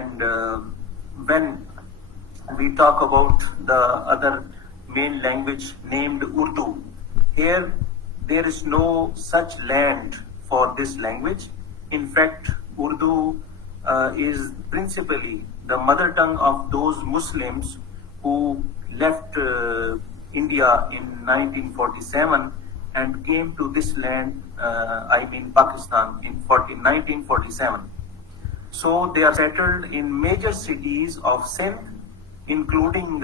And when we talk about the other main language named Urdu, here there is no such land for this language. In fact, Urdu is principally the mother tongue of those Muslims who left India in 1947 and came to this land, Pakistan, in 1947. So they are settled in major cities of Sindh, including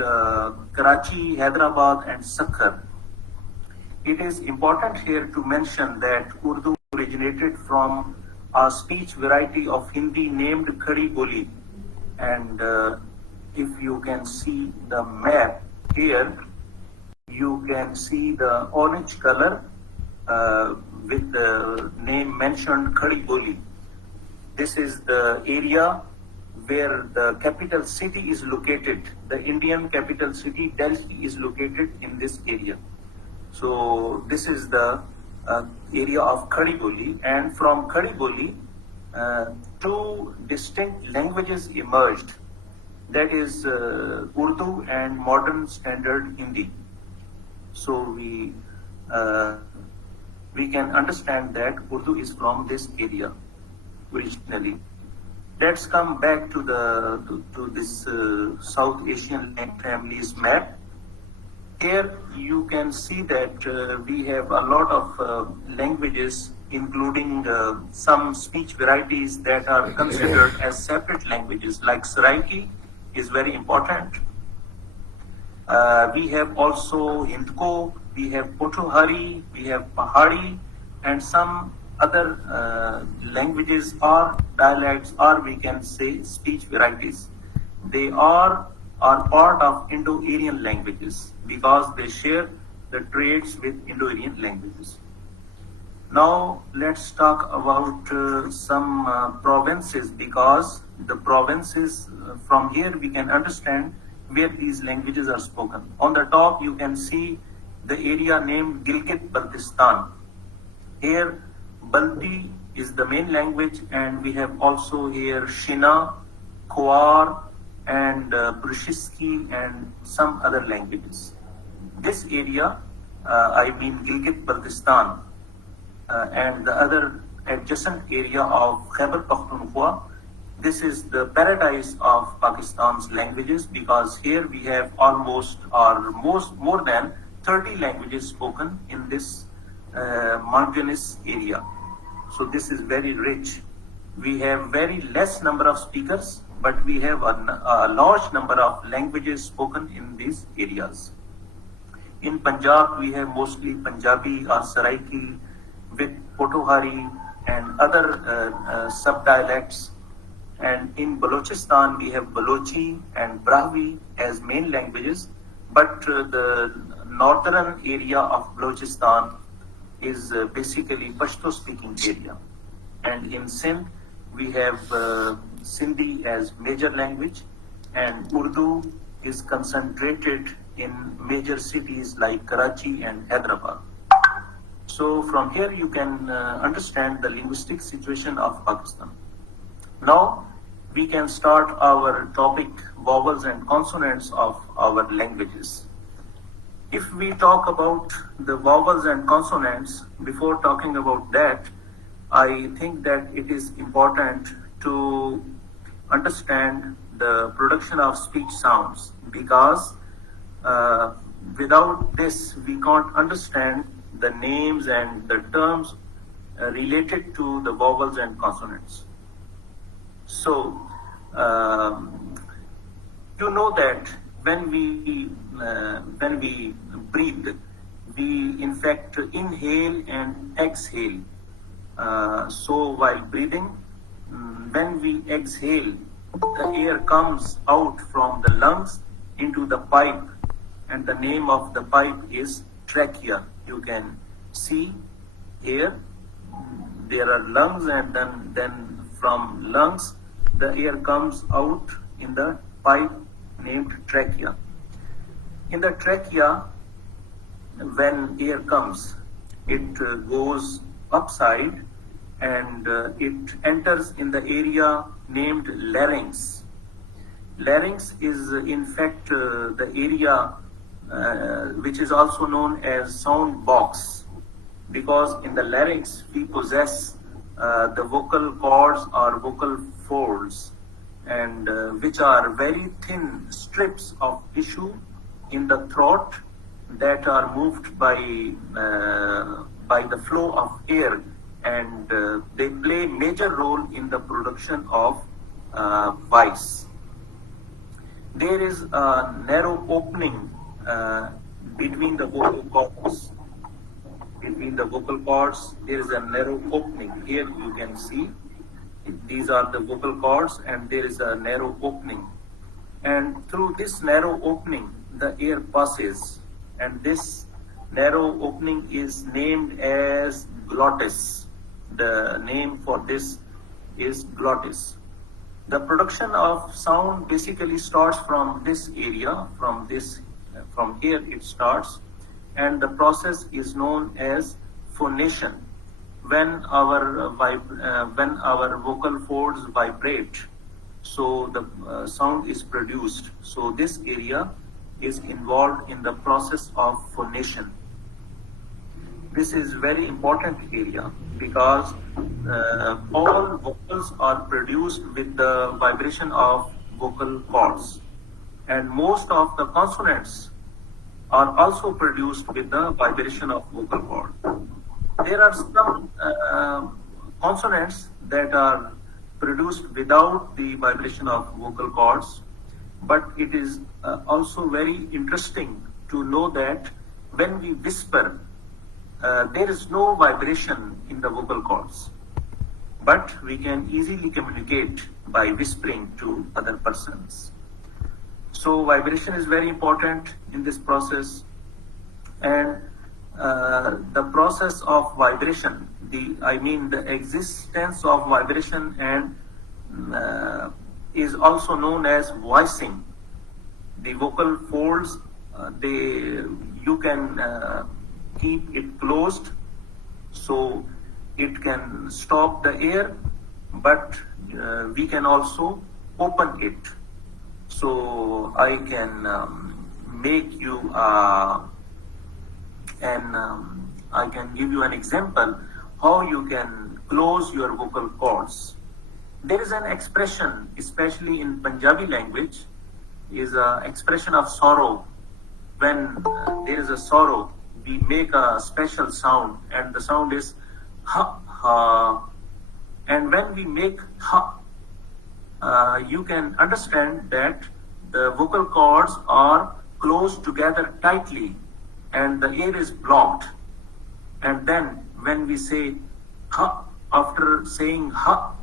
Karachi, Hyderabad, and Sakkar. It is important here to mention that Urdu originated from a speech variety of Hindi named Khadi Boli. And if you can see the map here, you can see the orange color with the name mentioned Khadi Boli. This is the area where the capital city is located. The Indian capital city, Delhi, is located in this area. So this is the area of Khadi Boli, and from Khadi Boli, two distinct languages emerged. That is Urdu and modern standard Hindi. So we can understand that Urdu is from this area originally. Let's come back to this South Asian families map. Here you can see that we have a lot of languages, including some speech varieties that are considered as separate languages, like Saraiki is very important. We have also Hindko, we have Potohari, we have Pahari, and some other languages or dialects, or we can say speech varieties. They are part of Indo-Aryan languages because they share the traits with Indo-Aryan languages. Now let's talk about some provinces, because the provinces, from here we can understand where these languages are spoken. On the top you can see the area named Gilgit-Baltistan. Here Balti is the main language, and we have also here Shina, Khowar, and Brushiski, and some other languages. This area, Gilgit-Baltistan, and the other adjacent area of Khyber Pakhtunkhwa, this is the paradise of Pakistan's languages, because here we have almost or more than 30 languages spoken in this mountainous area. So this is very rich. We have very less number of speakers, but we have a large number of languages spoken in these areas. In Punjab, we have mostly Punjabi or Saraiki with Potohari and other sub-dialects. And in Balochistan, we have Balochi and Brahvi as main languages, but the northern area of Balochistan is basically Pashto-speaking area. And in Sindh, we have Sindhi as major language, and Urdu is concentrated in major cities like Karachi and Hyderabad. So from here you can understand the linguistic situation of Pakistan. Now we can start our topic, vowels and consonants of our languages. If we talk about the vowels and consonants, before talking about that, I think that it is important to understand the production of speech sounds, because without this we can't understand the names and the terms related to the vowels and consonants. So you know that when we breathe, we in fact inhale and exhale. So while breathing, when we exhale, the air comes out from the lungs into the pipe, and the name of the pipe is trachea. You can see here there are lungs, and then from lungs the air comes out in the pipe named trachea. In the trachea, when air comes, it goes upside and it enters in the area named larynx. Larynx is in fact the area which is also known as sound box, because in the larynx we possess the vocal cords or vocal folds, and which are very thin strips of tissue in the throat that are moved by the flow of air, and they play major role in the production of voice. There is a narrow opening between the vocal cords. Between the vocal cords, there is a narrow opening. Here you can see these are the vocal cords, and there is a narrow opening. And through this narrow opening, the air passes, and this narrow opening is named as glottis. The name for this is glottis. The production of sound basically starts from this area, from here it starts, and the process is known as phonation. When our vocal folds vibrate, so the sound is produced. So this area is involved in the process of phonation. This is very important area because all vocals are produced with the vibration of vocal cords, and most of the consonants are also produced with the vibration of vocal cord. There are some consonants that are produced without the vibration of vocal cords, but it is also very interesting to know that when we whisper, there is no vibration in the vocal cords, but we can easily communicate by whispering to other persons. So vibration is very important in this process, and the process of vibration, the existence of vibration and is also known as voicing. The vocal folds, you can keep it closed so it can stop the air, but we can also open it. So I can make you I can give you an example how you can close your vocal cords. There is an expression, especially in Punjabi language, is an expression of sorrow. When there is a sorrow, we make a special sound, and the sound is ha ha. And when we make ha, you can understand that the vocal cords are closed together tightly and the air is blocked. And then when we say ha, after saying ha,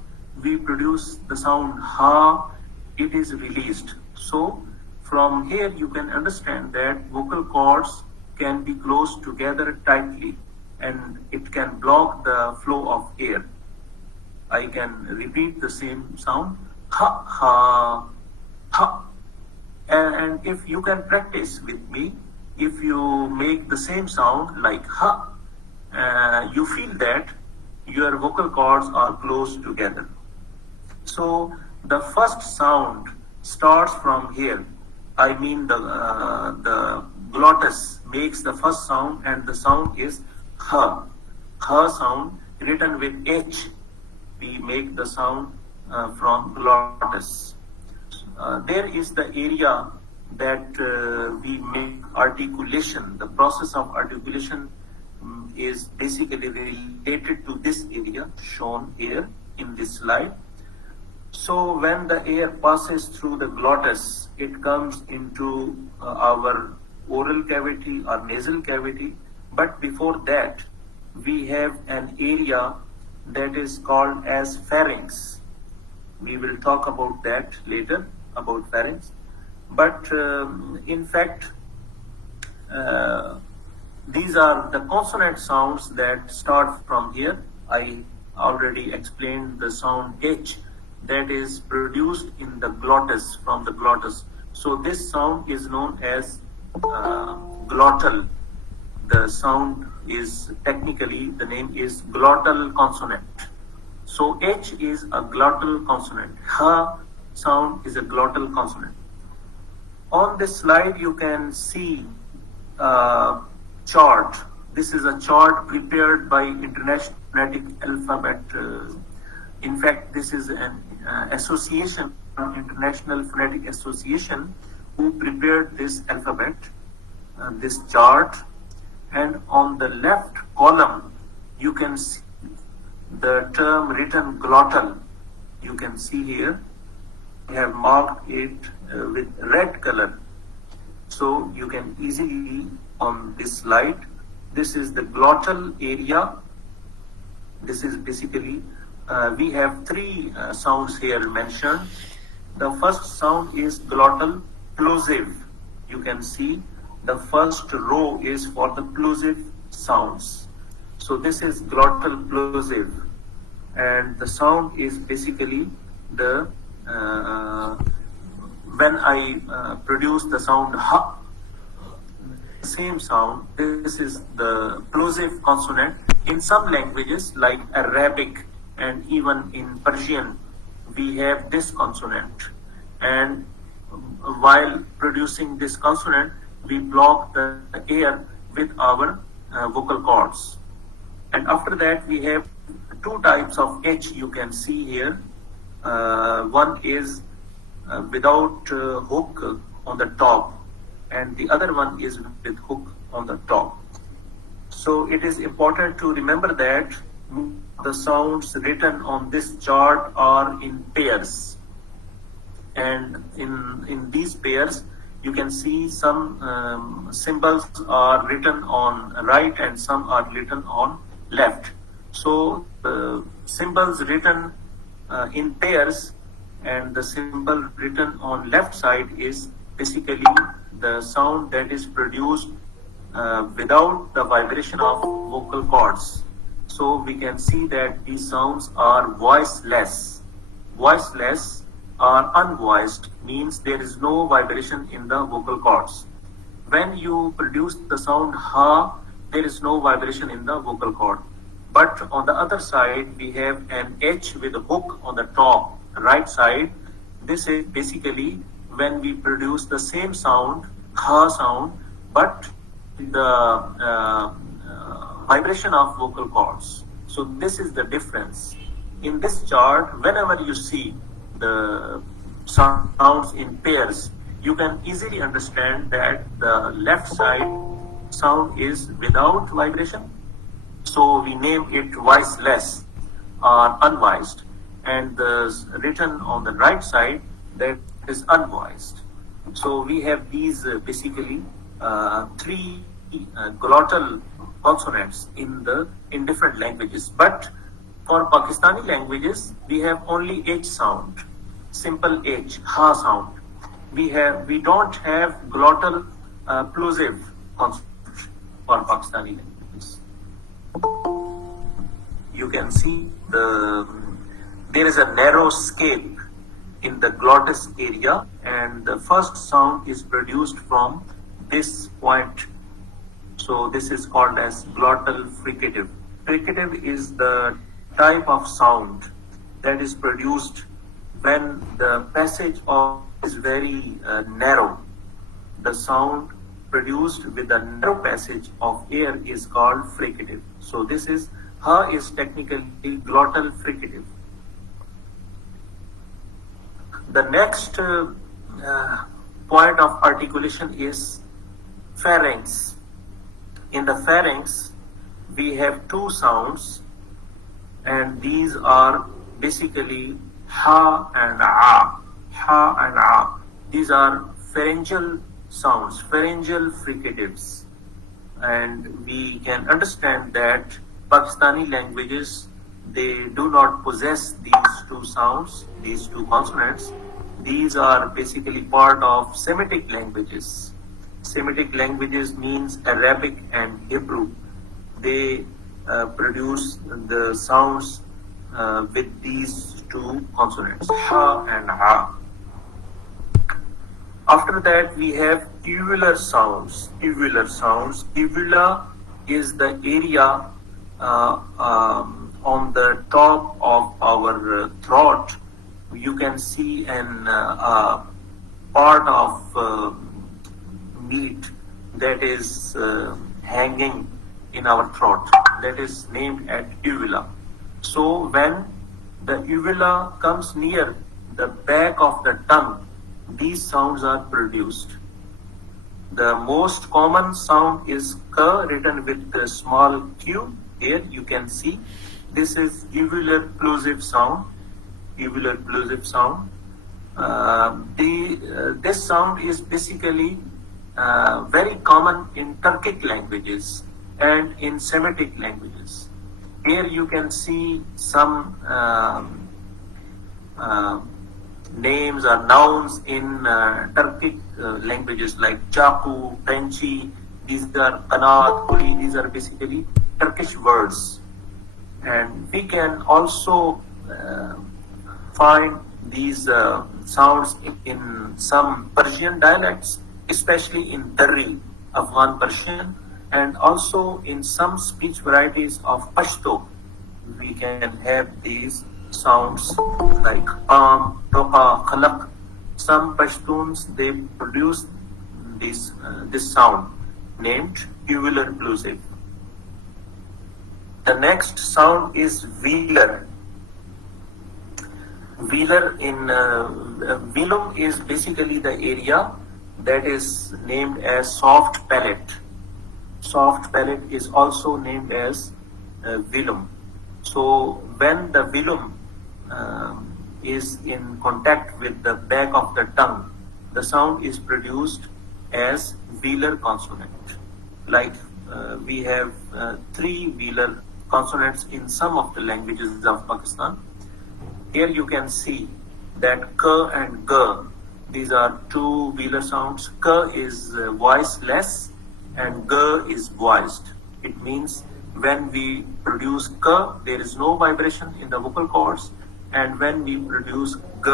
we produce the sound ha, it is released. So from here you can understand that vocal cords can be closed together tightly and it can block the flow of air. I can repeat the same sound, ha, ha, ha. And if you can practice with me, if you make the same sound like ha, you feel that your vocal cords are close together. So the first sound starts from here. I mean the glottis makes the first sound, and the sound is ha. Ha sound written with H. We make the sound from glottis. There is the area that we make articulation. The process of articulation is basically related to this area shown here in this slide. So when the air passes through the glottis, it comes into our oral cavity or nasal cavity. But before that, we have an area that is called as pharynx. We will talk about that later, about pharynx. But in fact, these are the consonant sounds that start from here. I already explained the sound H that is produced in the glottis, from the glottis. So this sound is known as glottal. The sound is technically, the name is glottal consonant. So H is a glottal consonant. Ha, sound is a glottal consonant. On this slide, you can see chart. This is a chart prepared by International Phonetic Alphabet. In fact, this is an association, International Phonetic Association, who prepared this alphabet, this chart. And on the left column, you can see the term written glottal. You can see here, we have marked it with red color. So you can easily, on this slide, this is the glottal area. This is basically, we have three sounds here mentioned. The first sound is glottal plosive. You can see the first row is for the plosive sounds. So this is glottal plosive, and the sound is basically the when I produce the sound ha, same sound. This is the plosive consonant. In some languages like Arabic and even in Persian, we have this consonant, and while producing this consonant, we block the air with our vocal cords. And after that, we have two types of H you can see here. One is without hook on the top, and the other one is with hook on the top. So it is important to remember that the sounds written on this chart are in pairs, and in these pairs you can see some symbols are written on right and some are written on left. So the symbols written in pairs and the symbol written on left side is basically the sound that is produced without the vibration of vocal cords. So we can see that these sounds are voiceless. Voiceless or unvoiced means there is no vibration in the vocal cords. When you produce the sound ha, there is no vibration in the vocal cord. But on the other side, we have an H with a hook on the top, right side. This is basically when we produce the same sound, ha sound, but the vibration of vocal cords. So this is the difference. In this chart, whenever you see the sounds in pairs, you can easily understand that the left side sound is without vibration. So we name it voiceless or unvoiced, and the written on the right side that is unvoiced. So we have these basically three glottal consonants in different languages. But for Pakistani languages, we have only H sound, simple H, ha sound. We don't have glottal plosive consonant for Pakistani languages. You can see there is a narrow scape in the glottis area, and the first sound is produced from this point. So this is called as glottal fricative. Fricative is the type of sound that is produced when the passage is very narrow. The sound produced with a narrow passage of air is called fricative. So this is ha is technically glottal fricative. The next point of articulation is pharynx. In the pharynx, we have two sounds, and these are basically ha and a. Ha and a. These are pharyngeal sounds, pharyngeal fricatives. And we can understand that Pakistani languages, they do not possess these two sounds, these two consonants. These are basically part of Semitic languages. Semitic languages means Arabic and Hebrew. They produce the sounds with these two consonants, ha and ha. After that, we have uvular sounds. Uvular sounds. Uvula is the area on the top of our throat you can see an part of meat that is hanging in our throat, that is named at uvula. So when the uvula comes near the back of the tongue, these sounds are produced. The most common sound is k, written with the small q. Here you can see this is uvular plosive sound. Uvular plosive sound. This sound is basically very common in Turkic languages and in Semitic languages. Here you can see some names or nouns in Turkic languages like Chaku, Penchi. These are Kanat, Kuli. These are basically Turkish words. And we can also find these sounds in some Persian dialects, especially in Dari, Afghan Persian, and also in some speech varieties of Pashto. We can have these sounds like Am, Toka, Khalak. Some Pashtuns, they produce this sound named uvular plosive. The next sound is velar. Velar in velum is basically the area that is named as soft palate. Soft palate is also named as velum. So when the velum is in contact with the back of the tongue, the sound is produced as velar consonant. Like we have 3 velar consonants in some of the languages of Pakistan. Here you can see that k and g, these are 2 velar sounds. K is voiceless and g is voiced. It means when we produce k, there is no vibration in the vocal cords, and when we produce g,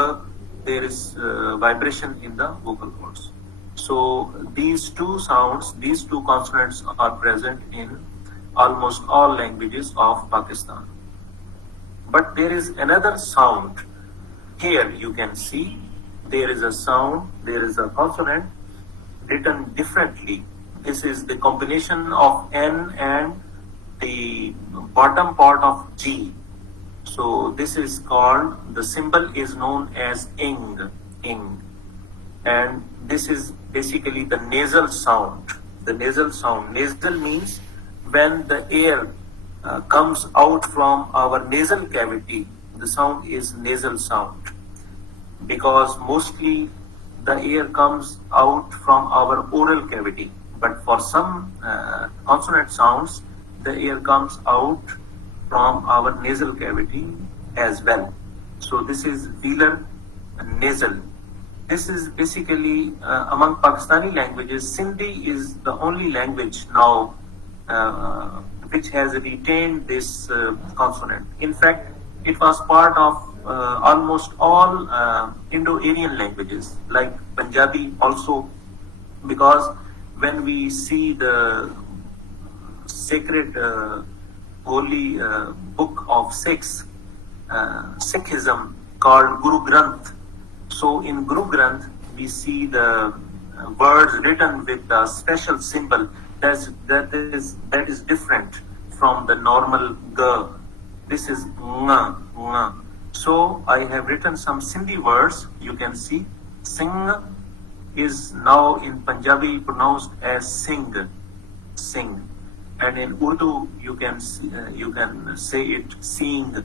there is vibration in the vocal cords. So these 2 sounds, these 2 consonants are present in almost all languages of Pakistan. But there is another sound. Here you can see there is a sound, there is a consonant written differently. This is the combination of N and the bottom part of G. So this is called, the symbol is known as ing. And this is basically the nasal sound. The nasal sound. Nasal means when the air comes out from our nasal cavity, the sound is nasal sound. Because mostly the air comes out from our oral cavity. But for some consonant sounds, the air comes out from our nasal cavity as well. So this is velar nasal. This is basically among Pakistani languages, Sindhi is the only language now which has retained this consonant. In fact, it was part of almost all Indo-Aryan languages, like Punjabi also, because when we see the sacred holy book of Sikhs, Sikhism, called Guru Granth. So in Guru Granth, we see the words written with a special symbol that is different from the normal g. This is ng. So I have written some Sindhi words. You can see sing is now in Punjabi pronounced as sing, and in Urdu you can say it seeing.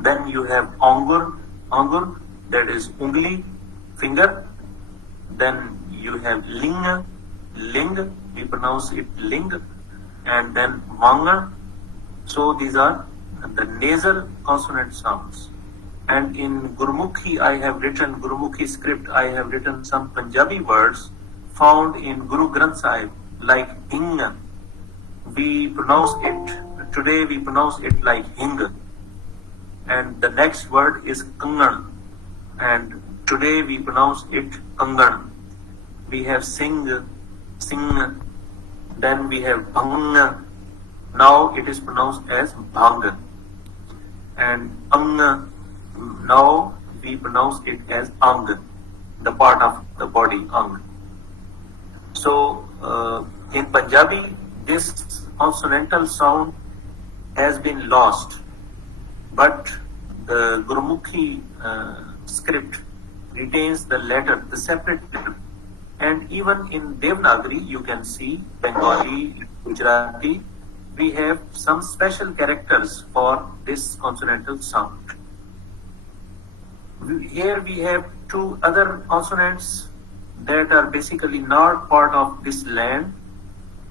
Then you have angur, that is ungli, finger. Then you have ling, we pronounce it ling, and then wanga. So these are the nasal consonant sounds. And in Gurmukhi, Gurmukhi script, I have written some Punjabi words found in Guru Granth Sahib, like ing. Today we pronounce it like hing. And the next word is kangan. And today we pronounce it kangan. We have sing, then we have bhang. Now it is pronounced as bhang. And ang, now we pronounce it as ang, the part of the body, ang. So in Punjabi, this consonantal sound has been lost, but the Gurmukhi script retains the letter, the separate letter. And even in Devanagari, you can see Bengali, Gujarati, we have some special characters for this consonantal sound. Here we have two other consonants that are basically not part of this land,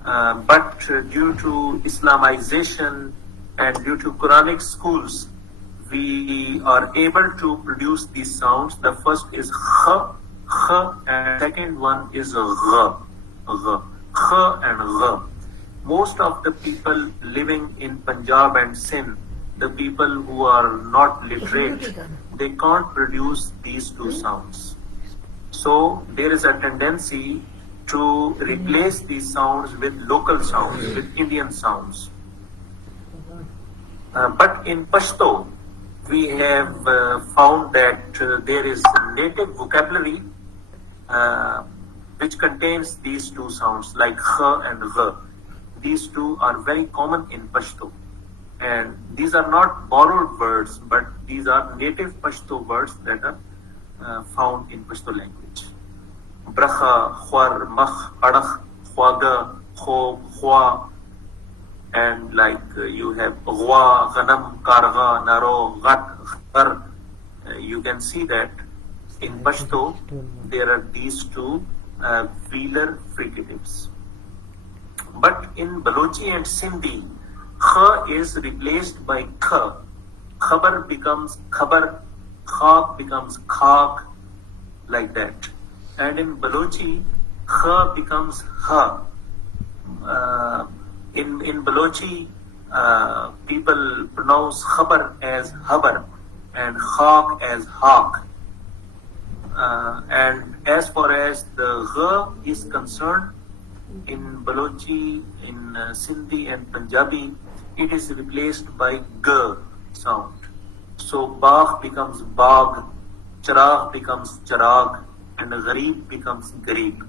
but due to Islamization and due to Quranic schools, we are able to produce these sounds. The first is kh, and second one is gh, kh and gh. Most of the people living in Punjab and Sindh, the people who are not literate, they can't produce these two sounds. So there is a tendency to replace these sounds with local sounds, with Indian sounds. But in Pashto, we have found that there is native vocabulary which contains these two sounds like kh and gh. These two are very common in Pashto. And these are not borrowed words, but these are native Pashto words that are found in Pashto language. Bracha, khwar, makh, adakh, khwaga, kho, khwa, and like you have ghwa, ghanam, karga, naro, ghat, khar. You can see that in Pashto there are these two velar fricatives. But in Balochi and Sindhi, kh is replaced by kh. Khabar becomes khabar, khak becomes khak, like that. And in Balochi, kh becomes ha. In Balochi, people pronounce khabar as habar and khak as hak. And as far as the gh is concerned, in Balochi, in Sindhi and Punjabi, it is replaced by g sound. So bagh becomes bagh, charagh becomes charagh, and gharib becomes garib.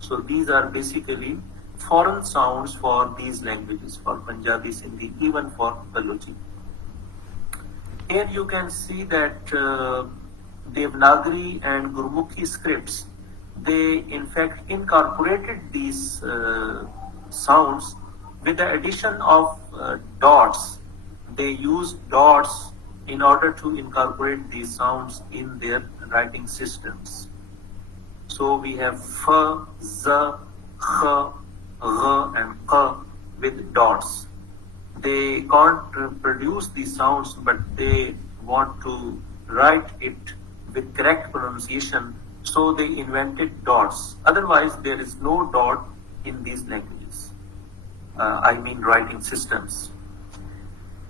So these are basically foreign sounds for these languages, for Punjabi, Sindhi, even for Balochi. Here you can see that Devanagari and Gurmukhi scripts, they in fact incorporated these sounds with the addition of dots. They used dots in order to incorporate these sounds in their writing systems. So we have f, z, kh, gh and q with dots. They can't produce these sounds, but they want to write it with correct pronunciation, so they invented dots. Otherwise, there is no dot in these languages. I mean writing systems.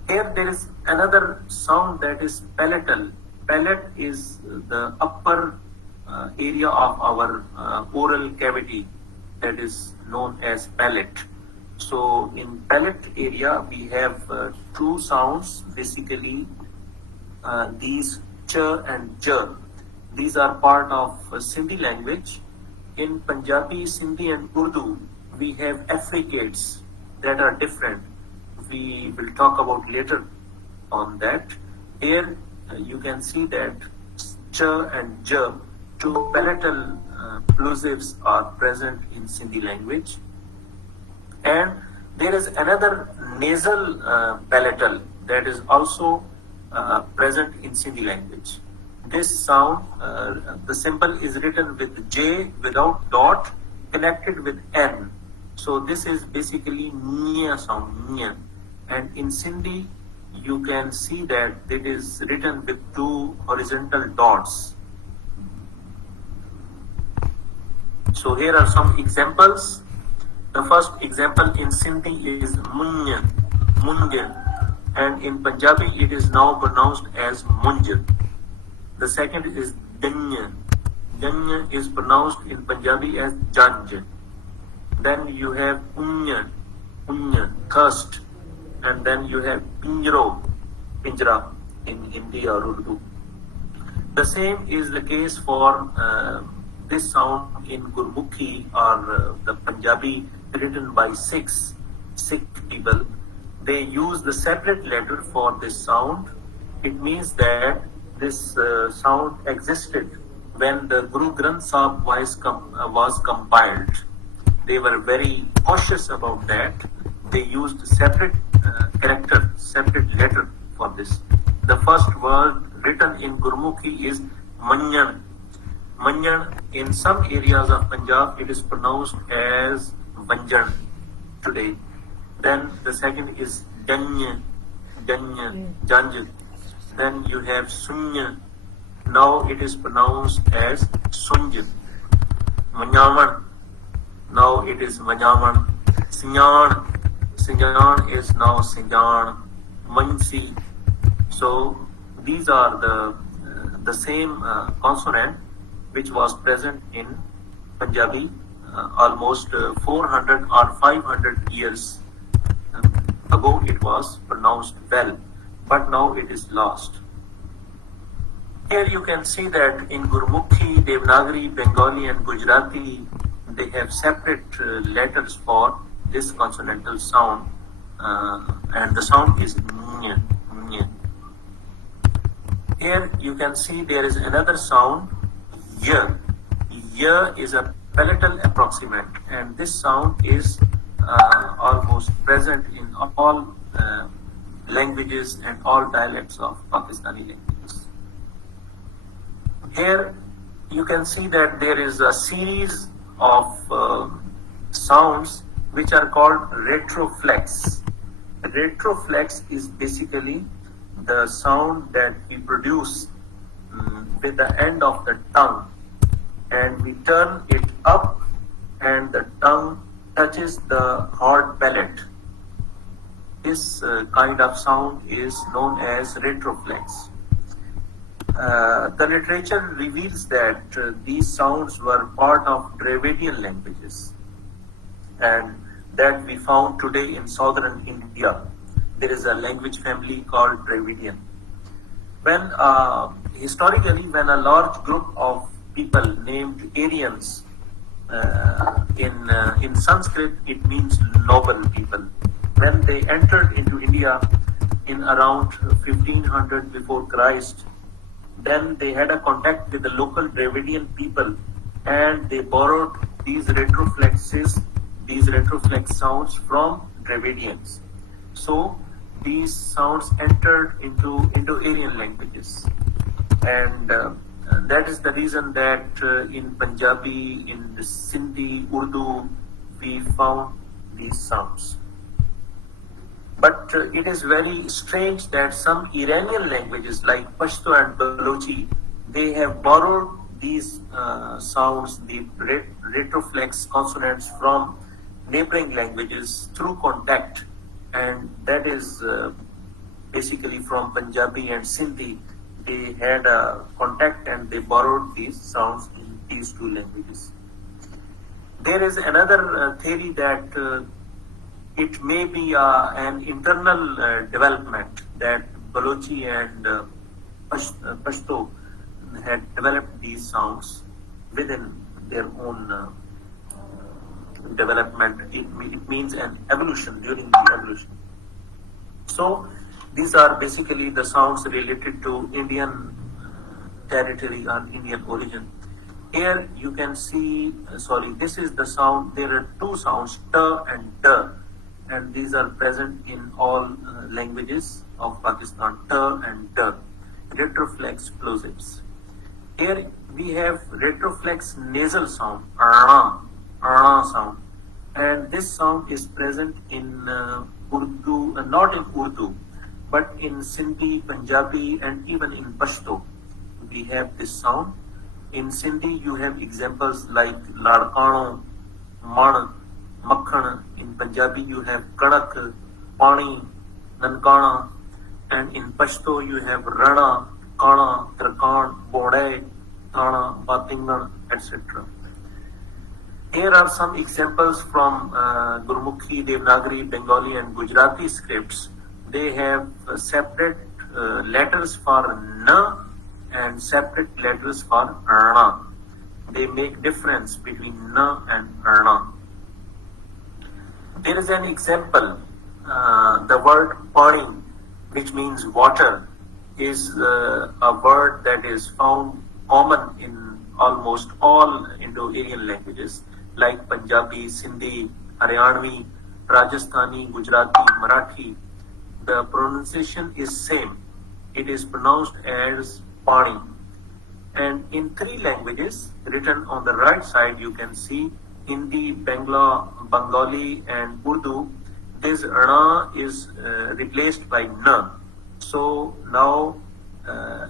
Here there is another sound that is palatal. Palate is the upper area of our oral cavity that is known as palate. So in palate area we have two sounds, basically these ch and j. These are part of Sindhi language. In Punjabi, Sindhi and Urdu, we have affricates that are different. We will talk about later on that. Here you can see that ch and j, two palatal plosives are present in Sindhi language. And there is another nasal palatal that is also present in Sindhi language. This sound, the symbol is written with J without dot, connected with N. So this is basically nya sound, nya. And in Sindhi, you can see that it is written with two horizontal dots. So here are some examples. The first example in Sindhi is munya, munge, and in Punjabi it is now pronounced as munj. The second is danya. Danya is pronounced in Punjabi as janj. Then you have unya, thirst, and then you have pinjro, pinjra in Hindi or Urdu. The same is the case for this sound in Gurmukhi or the Punjabi written by Sikh people. They use the separate letter for this sound. It means that this sound existed when the Guru Granth Sahib was compiled. They were very cautious about that. They used separate character, separate letter for this. The first word written in Gurmukhi is Manyan. Manyan, in some areas of Punjab, it is pronounced as Vanjan today. Then the second is Janya, Janj. Then you have Sunya. Now it is pronounced as Sunj. Manyaman. Now it is Manyaman. Sinyan. Sinyan is now Sinyan. Mansi. So these are the same consonant which was present in Punjabi almost 400 or 500 years ago. It was pronounced well, but now it is lost. Here you can see that in Gurmukhi, Devanagari, Bengali and Gujarati, they have separate letters for this consonantal sound, and the sound is Nya, Nya. Here you can see there is another sound, Y. Y is a palatal approximant, and this sound is almost present in all languages and all dialects of Pakistani languages. Here you can see that there is a series of sounds which are called retroflex. Retroflex is basically the sound that we produce with the end of the tongue, and we turn it up and the tongue touches the hard palate. This kind of sound is known as retroflex. The literature reveals that these sounds were part of Dravidian languages, and that we found today in southern India. There is a language family called Dravidian. When historically, when a large group of people named Aryans, in Sanskrit it means noble people, when they entered into India in around 1500 before Christ, then they had a contact with the local Dravidian people, and they borrowed these retroflex sounds from Dravidians. So these sounds entered into Aryan languages, and that is the reason that in Punjabi, in the Sindhi, Urdu, we found these sounds. But it is very strange that some Iranian languages like Pashto and Balochi, they have borrowed these sounds, the retroflex consonants from neighboring languages through contact, and that is basically from Punjabi and Sindhi. They had a contact and they borrowed these sounds in these two languages. There is another theory that it may be an internal development, that Balochi and Pashto had developed these sounds within their own development. It means an evolution, during the evolution. So these are basically the sounds related to Indian territory or Indian origin. Here you can see, this is the sound. There are two sounds, T and D, and these are present in all languages of Pakistan, T and D, retroflex plosives. Here we have retroflex nasal sound, sound, and this sound is present in Urdu, not in Urdu, but in Sindhi, Punjabi, and even in Pashto. We have this sound. In Sindhi, you have examples like Ladkano, Man, Makhan. In Punjabi, you have Kanak, Pani, Nankana, and in Pashto, you have Rana, Kana, Trakan, Bode, Thana, Batingan, etc. Here are some examples from Gurmukhi, Devanagari, Bengali, and Gujarati scripts. They have separate letters for N and separate letters for rna. They make difference between na and rna. There is an example. The word pani, which means water, is a word that is found common in almost all Indo-Aryan languages like Punjabi, Sindhi, Haryanvi, Rajasthani, Gujarati, Marathi. The pronunciation is same. It is pronounced as pani. And in 3 languages, written on the right side, you can see Hindi, Bengali, and Urdu. This rana is replaced by na. So now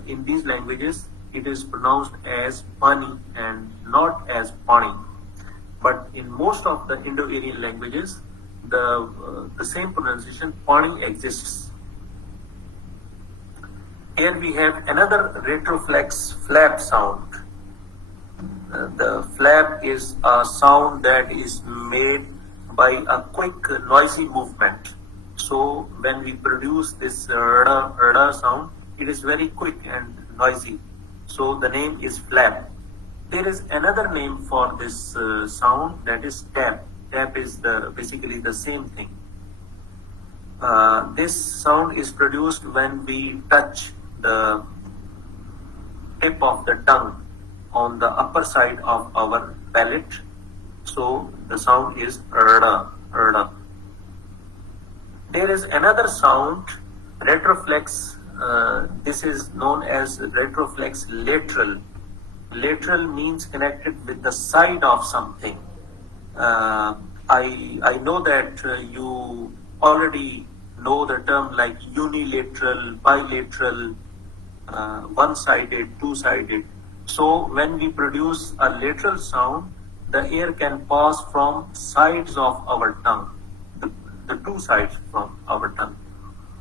in these languages, it is pronounced as pani and not as pani. But in most of the Indo-Aryan languages, the same pronunciation pani exists. Here we have another retroflex flap sound. The flap is a sound that is made by a quick noisy movement. So when we produce this rada sound, it is very quick and noisy. So the name is flap. There is another name for this sound, that is tap. Tap is basically the same thing. This sound is produced when we touch the tip of the tongue on the upper side of our palate. So the sound is rada, rada. There is another sound, retroflex. This is known as retroflex lateral. Lateral means connected with the side of something. I know that you already know the term like unilateral, bilateral, one-sided, two-sided. So when we produce a lateral sound, the air can pass from sides of our tongue, the 2 sides from our tongue.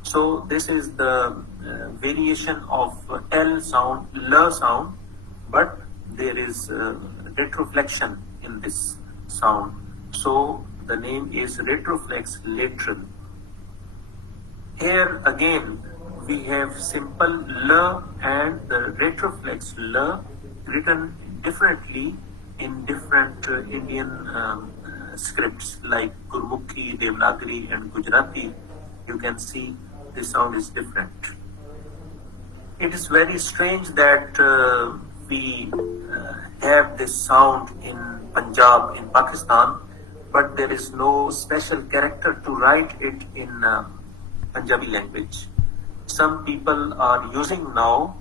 So this is the variation of L sound, L sound, but there is retroflexion in this sound. So the name is retroflex lateral. Here again we have simple L and the retroflex L written differently in different Indian scripts like Gurmukhi, Devanagari and Gujarati. You can see the sound is different. It is very strange that we have this sound in Punjab, in Pakistan, but there is no special character to write it in Punjabi language. Some people are using now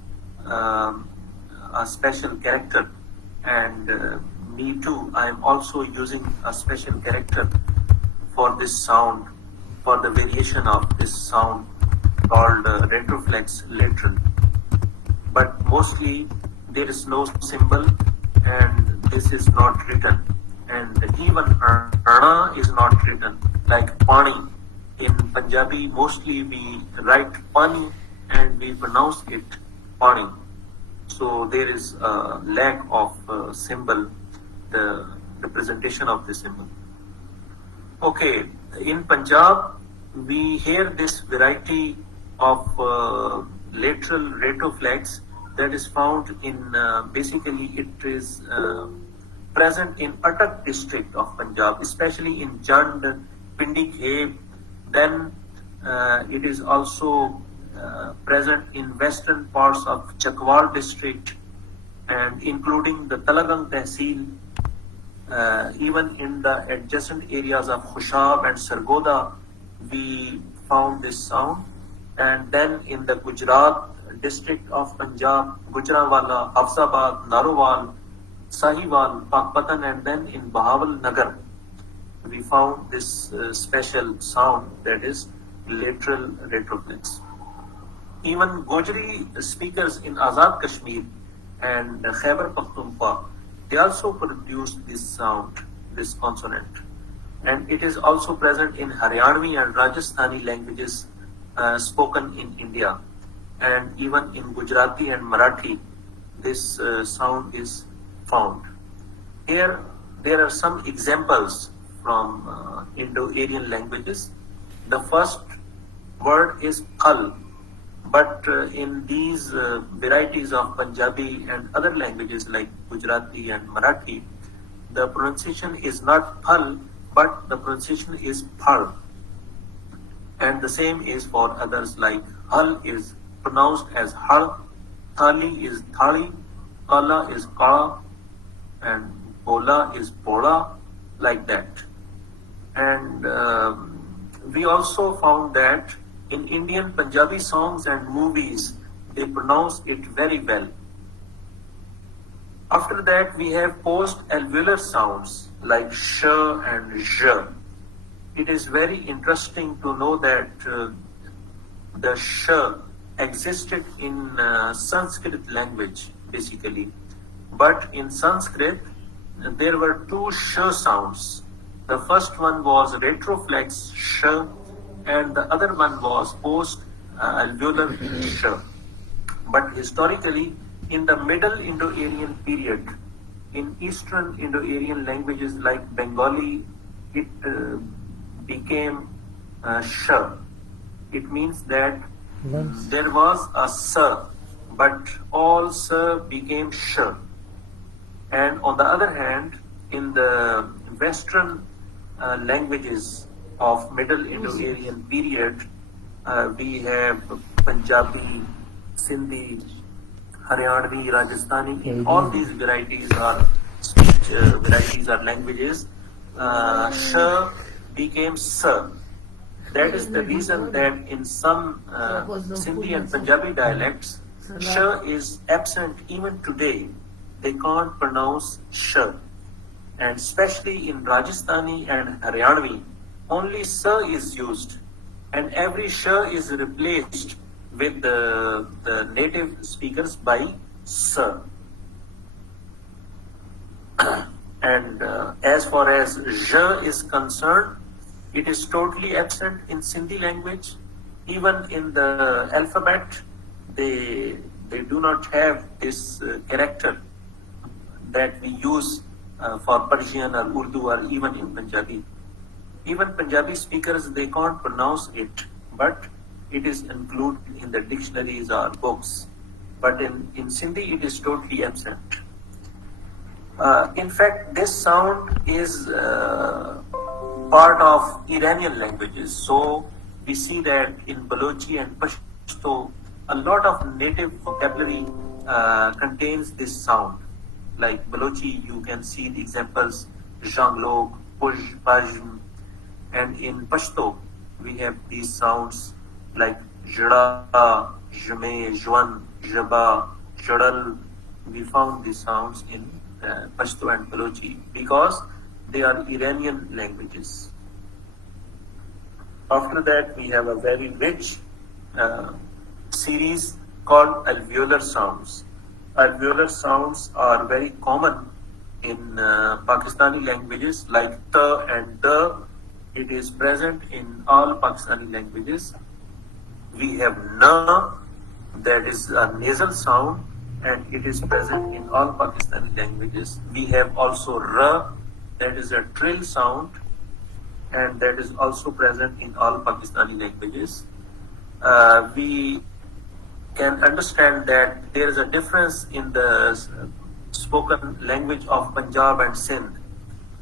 a special character, and me too, I am also using a special character for this sound, for the variation of this sound called retroflex lateral. But mostly there is no symbol and this is not written. And even rana is not written, like pani. In Punjabi, mostly we write pani and we pronounce it pani. So there is a lack of symbol, the representation of the symbol. Okay, in Punjab, we hear this variety of lateral retroflex that is found in, basically it is present in Attak district of Punjab, especially in Jand, Pindi Kheb. Then it is also present in western parts of Chakwal district and including the Talagang Tehsil, even in the adjacent areas of Khushab and Sargoda, we found this sound. And then in the Gujarat district of Punjab, Gujranwala, Hafsabad, Narowal, Sahiwal, Pakpatan, and then in Bahawal Nagar, we found this special sound, that is lateral retroflex. Even Gojri speakers in Azad Kashmir and Khyber Pakhtunkhwa, they also produce this sound, this consonant. And it is also present in Haryanvi and Rajasthani languages spoken in India. And even in Gujarati and Marathi, this sound is found. Here, there are some examples from Indo-Aryan languages. The first word is kal. But in these varieties of Punjabi and other languages like Gujarati and Marathi, the pronunciation is not phal, but the pronunciation is phal. And the same is for others, like hal is pronounced as hal, thali is thali, kala is kala, and bola is bola, like that. And we also found that in Indian Punjabi songs and movies, they pronounce it very well. After that, we have post-alveolar sounds like sh and zh. It is very interesting to know that the sh existed in Sanskrit language, basically. But in Sanskrit, there were two sh sounds. The first one was retroflex sh, and the other one was post-alveolar sh. But historically, in the Middle Indo-Aryan period, in Eastern Indo-Aryan languages like Bengali, it became sh. It means that there was a s, but all s became sh. And on the other hand, in the Western languages of Middle Indo-Aryan period, we have Punjabi, Sindhi, Haryanvi, Rajasthani. In all these varieties or speech varieties or languages, sh became s. That is the reason that in some Sindhi and Punjabi dialects, sh is absent even today. They can't pronounce sh. And especially in Rajasthani and Haryanvi, only s is used, and every sh is replaced with the native speakers by s. And as far as zh is concerned, it is totally absent in Sindhi language. Even in the alphabet, they do not have this character that we use for Persian or Urdu or even in Punjabi. Even Punjabi speakers, they can't pronounce it, but it is included in the dictionaries or books. But in Sindhi, it is totally absent. In fact, this sound is part of Iranian languages. So we see that in Balochi and Pashto, a lot of native vocabulary contains this sound. Like Balochi, you can see the examples Janglok, Puj, Pajm, and in Pashto, we have these sounds like Jada, Jme, Jwan, Jaba, Jadal. We found these sounds in Pashto and Balochi because they are Iranian languages. After that, we have a very rich series called alveolar sounds. Alveolar sounds are very common in Pakistani languages like ta and da. It is present in all Pakistani languages. We have na, that is a nasal sound, and it is present in all Pakistani languages. We have also ra, that is a trill sound, and that is also present in all Pakistani languages. We can understand that there is a difference in the spoken language of Punjab and Sindh.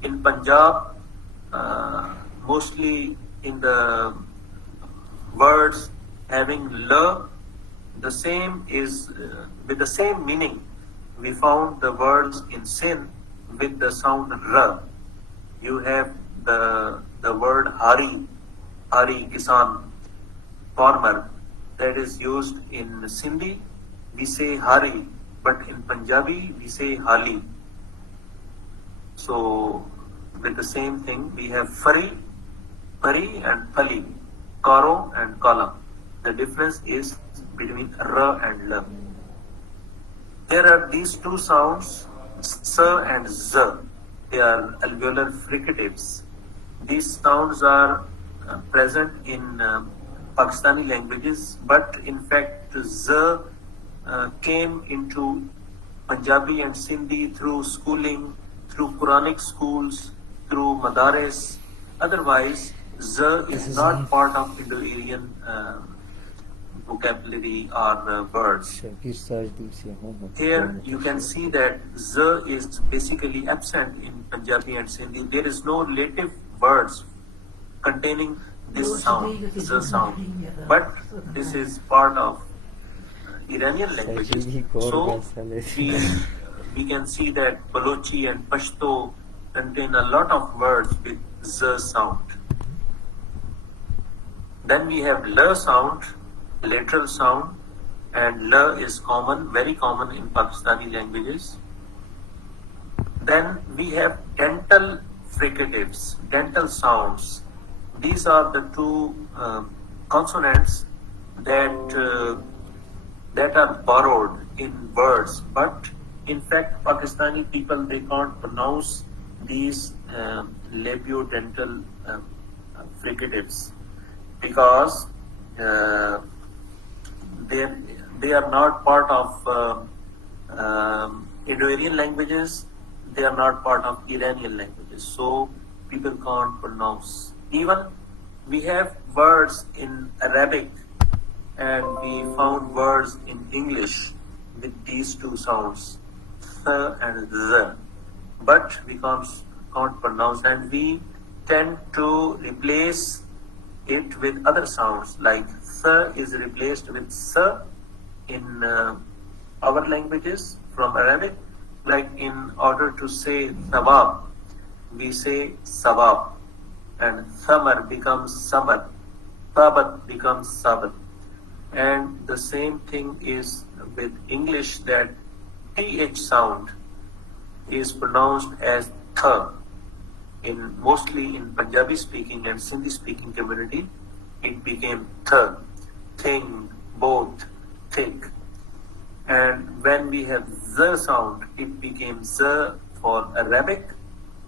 In Punjab, mostly in the words having la, the same is with the same meaning. We found the words in Sindh with the sound ra. You have the word hari, kisan, farmer, that is used in Sindhi. We say hari, but in Punjabi we say hali. So with the same thing, we have fari, pari and pali, karo and kala. The difference is between ra and la. There are these two sounds, s and z. They are alveolar fricatives. These sounds are present in Pakistani languages, but in fact z came into Punjabi and Sindhi through schooling, through Quranic schools, through madaris. Otherwise, z is not part of Indo-Aryan vocabulary or words. Here you can see that Z is basically absent in Punjabi and Sindhi. There is no native words containing this sound, Z sound. But this is part of Iranian languages. So we can see that Balochi and Pashto contain a lot of words with Z sound. Then we have L sound, lateral sound, and L is common, very common in Pakistani languages. Then we have dental fricatives, dental sounds. These are the two consonants that are borrowed in words, but in fact Pakistani people, they can't pronounce these labiodental fricatives because they are not part of Indo-Aryan languages, they are not part of Iranian languages, so people can't pronounce. Even we have words in Arabic and we found words in English with these two sounds, th and z, but we can't pronounce, and we tend to replace it with other sounds, like th is replaced with s in our languages from Arabic, like in order to say thawab, we say sawab, and thamar becomes samar, tabat becomes sabat. And the same thing is with English, that th sound is pronounced as th. Mostly in Punjabi speaking and Sindhi speaking community, it became th, thing, both, thick. And when we have z sound, it became z for Arabic,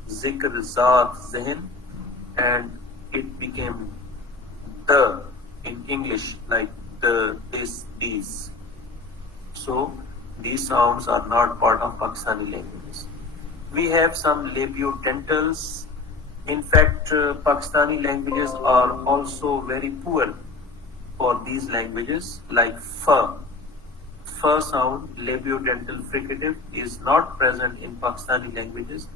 zikr, zaat, zihin, and it became the in English, like the, this, these. So these sounds are not part of Pakistani languages. We have some labiodentals. In fact, Pakistani languages are also very poor for these languages, like f. F sound, labiodental fricative, is not present in Pakistani languages,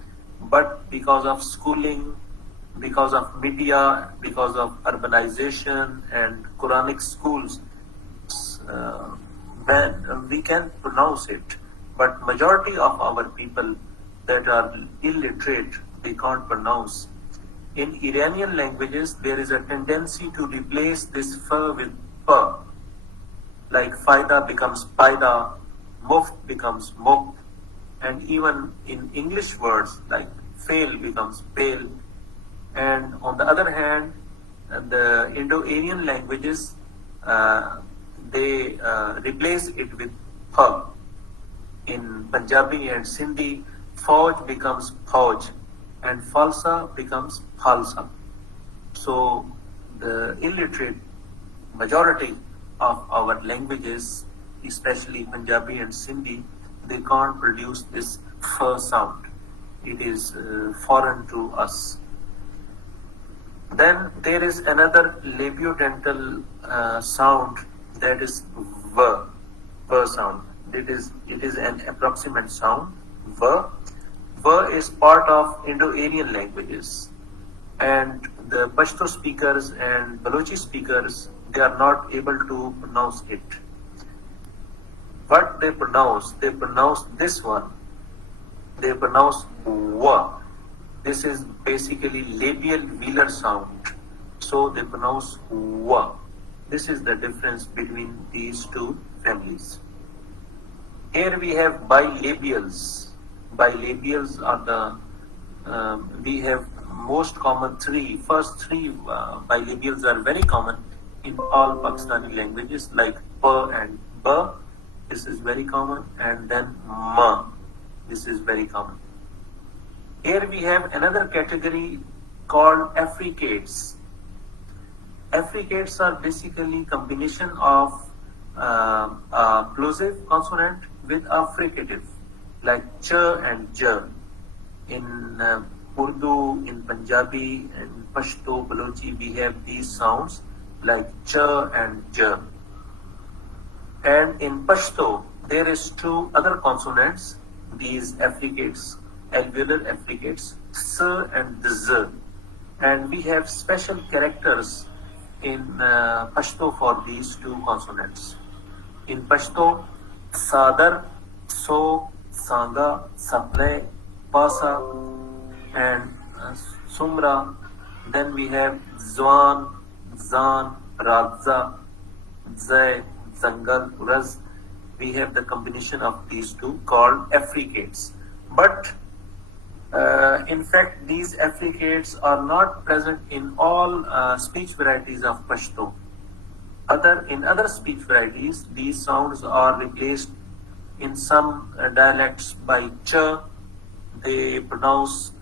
but because of schooling, because of media, because of urbanization and Quranic schools, we can pronounce it. But majority of our people that are illiterate, they can't pronounce. In Iranian languages, there is a tendency to replace this f with p. Like faida becomes paida, muft becomes muft, and even in English words like fail becomes fail. And on the other hand, the Indo-Aryan languages, they replace it with p. In Punjabi and Sindhi, fauj becomes fauj, and falsa becomes falsa. So the illiterate majority of our languages, especially Punjabi and Sindhi, they can't produce this f sound. It is foreign to us. Then there is another labiodental sound, that is v sound. It is an approximate sound, v. V is part of Indo-Aryan languages, and the Pashto speakers and Balochi speakers, they are not able to pronounce it. What they pronounce this one. They pronounce w. This is basically labial velar sound. So they pronounce w. This is the difference between these two families. Here we have bilabials. Bilabials are the, we have most common three. First three bilabials are very common in all Pakistani languages, like p and b. This is very common. And then ma. This is very common. Here we have another category called affricates. Affricates are basically combination of a plosive consonant with a fricative, like ch and j. In Urdu, in Punjabi, and Pashto, Balochi, we have these sounds like ch and j. And in Pashto, there is two other consonants, these affricates, alveolar affricates, S and the Z. And we have special characters in Pashto for these two consonants. In Pashto, Sadar, So, Sanga, Saple, Pasa, and Sumra. Then we have Zwan, Zan, Radza, Zay, Zangal, Raz. We have the combination of these two called affricates. But in fact, these affricates are not present in all speech varieties of Pashto. In other speech varieties, these sounds are replaced in some dialects by ch. They pronounce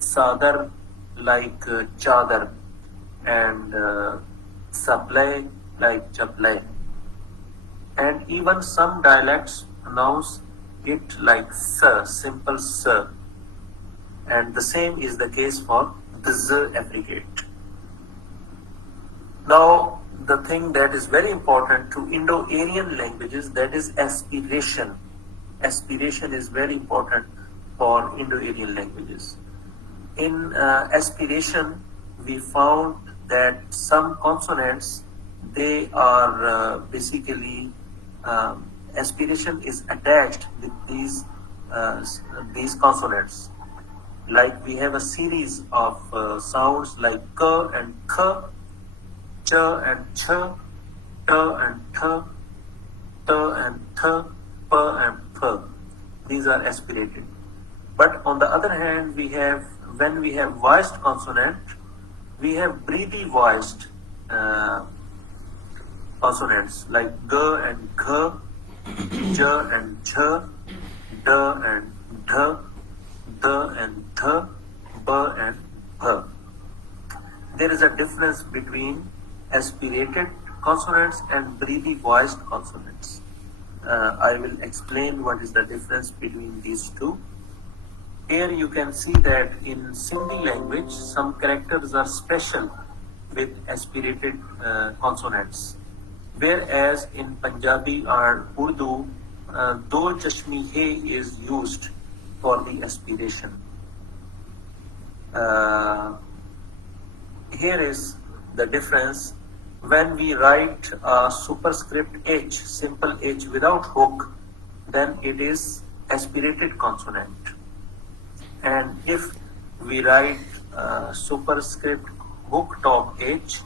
sadar like chadar, and saplay like chaplay. And even some dialects pronounce it like s, simple s. And the same is the case for the z affricate. Now, the thing that is very important to Indo-Aryan languages, that is aspiration. Aspiration is very important for Indo-Aryan languages. In aspiration, we found that some consonants, they are basically, aspiration is attached with these consonants. Like we have a series of sounds like k and k, ch and ch, t and th, t and th, p and th. These are aspirated. But on the other hand, when we have voiced consonant, we have breathy voiced consonants like g and gh, j and jh, d and dh, d and th, b and bh. There is a difference between aspirated consonants and breathy voiced consonants. I will explain what is the difference between these two. Here you can see that in Sindhi language, some characters are special with aspirated consonants. Whereas in Punjabi or Urdu, do chashmi he is used for the aspiration. Here is the difference. When we write a superscript H, simple H without hook, then it is aspirated consonant. And if we write superscript hook top H,